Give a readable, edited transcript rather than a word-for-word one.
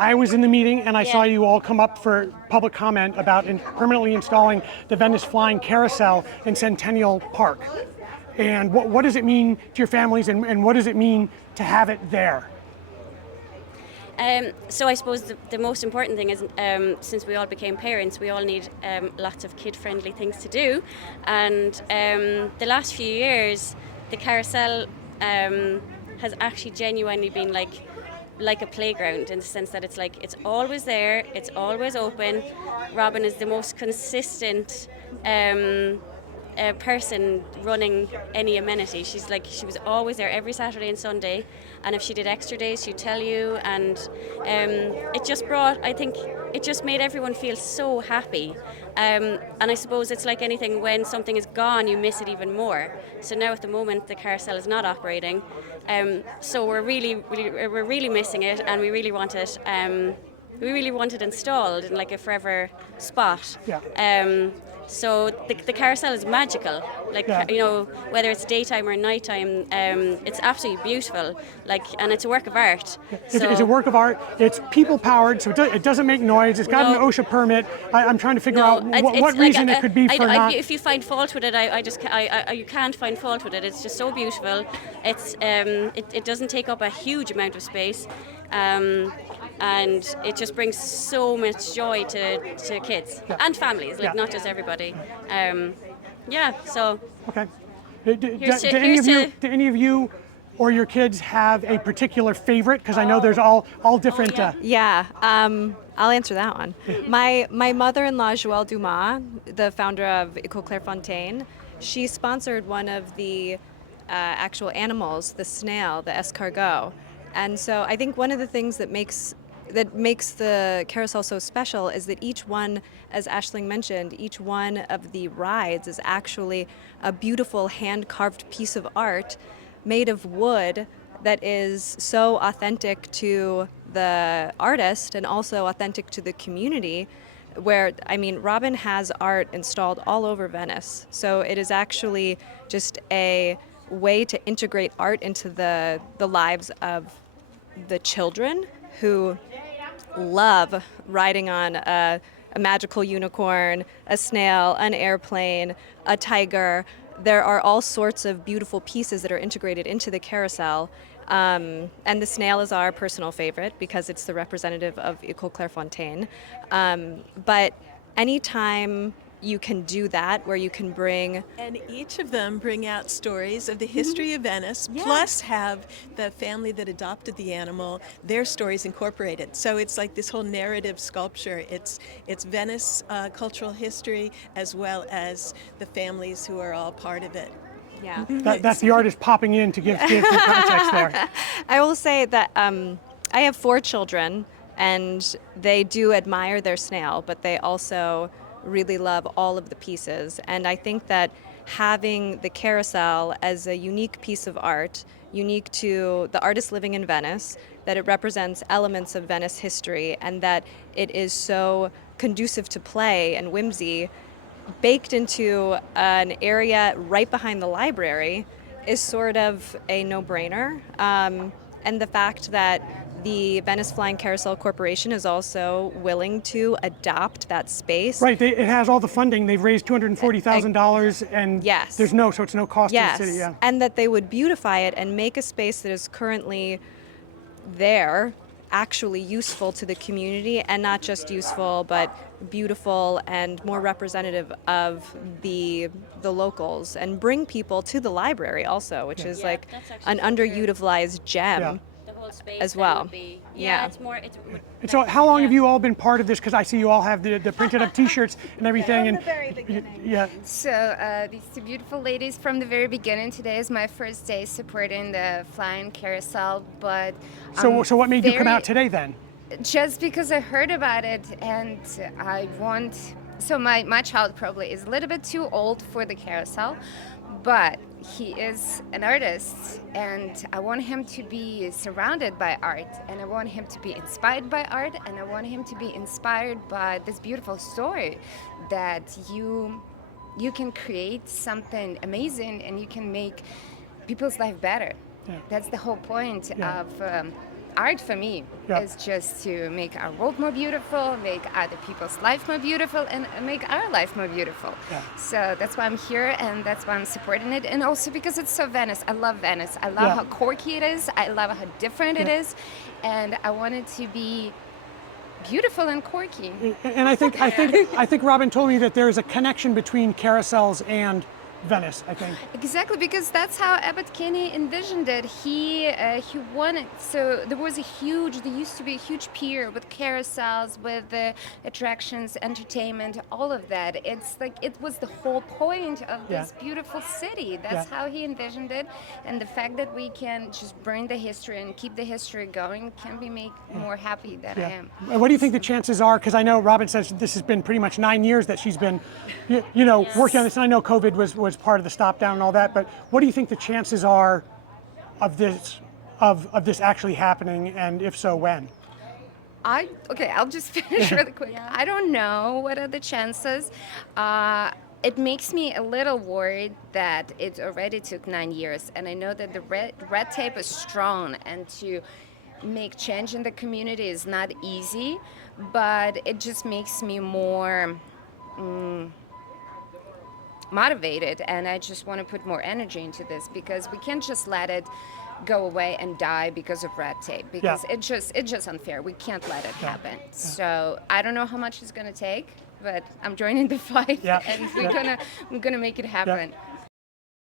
I was in the meeting and I saw you all come up for public comment about permanently installing the Venice Flying Carousel in Centennial Park. And what does it mean to your families, and what does it mean to have it there? So I suppose the most important thing is, since we all became parents, we all need lots of kid-friendly things to do. And the last few years, the carousel has actually genuinely been like a playground, in the sense that it's always there, it's always open. Robin is the most consistent person running any amenity. She was always there every Saturday and Sunday, and if she did extra days, she'd tell you. And it just made everyone feel so happy. And I suppose it's like anything, when something is gone, you miss it even more. So now at the moment, the carousel is not operating, so we're really missing it, and we really want it. We really want it installed in like a forever spot. Yeah. So the carousel is magical, whether it's daytime or nighttime, it's absolutely beautiful, and it's a work of art. It's a work of art. It's people powered, so it doesn't make noise. It's got an OSHA permit. I'm trying to figure out what reason it could be for not. If you find fault with it, you can't find fault with it. It's just so beautiful. It doesn't take up a huge amount of space. And it just brings so much joy to kids and families, not just everybody. So. Okay. Do any of you or your kids have a particular favorite? Because I know there's all different. I'll answer that one. My mother-in-law, Joëlle Dumas, the founder of École Clairefontaine, she sponsored one of the actual animals, the snail, the escargot. And so I think one of the things that makes the carousel so special is that each one, as Aisling mentioned, each one of the rides is actually a beautiful hand-carved piece of art made of wood that is so authentic to the artist and also authentic to the community. Robin has art installed all over Venice, so it is actually just a way to integrate art into the lives of the children who love riding on a magical unicorn, a snail, an airplane, a tiger. There are all sorts of beautiful pieces that are integrated into the carousel. And the snail is our personal favorite because it's the representative of École Clairefontaine. But anytime you can do that, where you can bring... And each of them bring out stories of the history of Venice, plus have the family that adopted the animal, their stories incorporated. So it's like this whole narrative sculpture. It's Venice cultural history, as well as the families who are all part of it. Yeah. That's the artist popping in to give some context there. I will say that I have 4 children, and they do admire their snail, but they also really love all of the pieces. And I think that having the carousel as a unique piece of art, unique to the artist living in Venice, that it represents elements of Venice history, and that it is so conducive to play and whimsy, baked into an area right behind the library, is sort of a no-brainer. And the fact that the Venice Flying Carousel Corporation is also willing to adopt that space. Right, it has all the funding. They've raised $240,000, and yes. it's no cost yes. to the city. Yeah. And that they would beautify it and make a space that is currently there actually useful to the community, and not just useful, but beautiful and more representative of the locals, and bring people to the library also, which is like an underutilized gem. Yeah. Space as well. It's more. And so, how long have you all been part of this? Because I see you all have the printed up T-shirts and everything. From the very beginning. Yeah. So these 2 beautiful ladies from the very beginning. Today is my first day supporting the Flying Carousel, but so what made you come out today then? Just because I heard about it, and I want. So my child probably is a little bit too old for the carousel, but he is an artist, and I want him to be surrounded by art, and I want him to be inspired by art, and I want him to be inspired by this beautiful story that you can create something amazing, and you can make people's life better. Yeah. That's the whole point of art for me Yeah. is just to make our world more beautiful, make other people's life more beautiful, and make our life more beautiful. Yeah. So that's why I'm here, and that's why I'm supporting it. And also because it's so Venice. I love Venice. I love Yeah. how quirky it is. I love how different it Yeah. is. And I want it to be beautiful and quirky. And I think Robin told me that there is a connection between carousels and Venice, I think. Exactly, because that's how Abbott Kinney envisioned it. He wanted, so there used to be a huge pier with carousels, with attractions, entertainment, all of that. It's like, it was the whole point of this beautiful city. That's how he envisioned it. And the fact that we can just bring the history and keep the history going can be make more happy than I am. What do you think the chances are? Because I know Robin says this has been pretty much 9 years that she's been, working on this. And I know COVID was part of the stop down and all that. But what do you think the chances are of this actually happening? And if so, when? I'll just finish really quick. I don't know what are the chances. It makes me a little worried that it already took 9 years, and I know that the red tape is strong, and to make change in the community is not easy, but it just makes me more motivated, and I just want to put more energy into this, because we can't just let it go away and die because of red tape, because it's just unfair. We can't let it happen. So I don't know how much it's going to take, but I'm joining the fight, and we're gonna make it happen.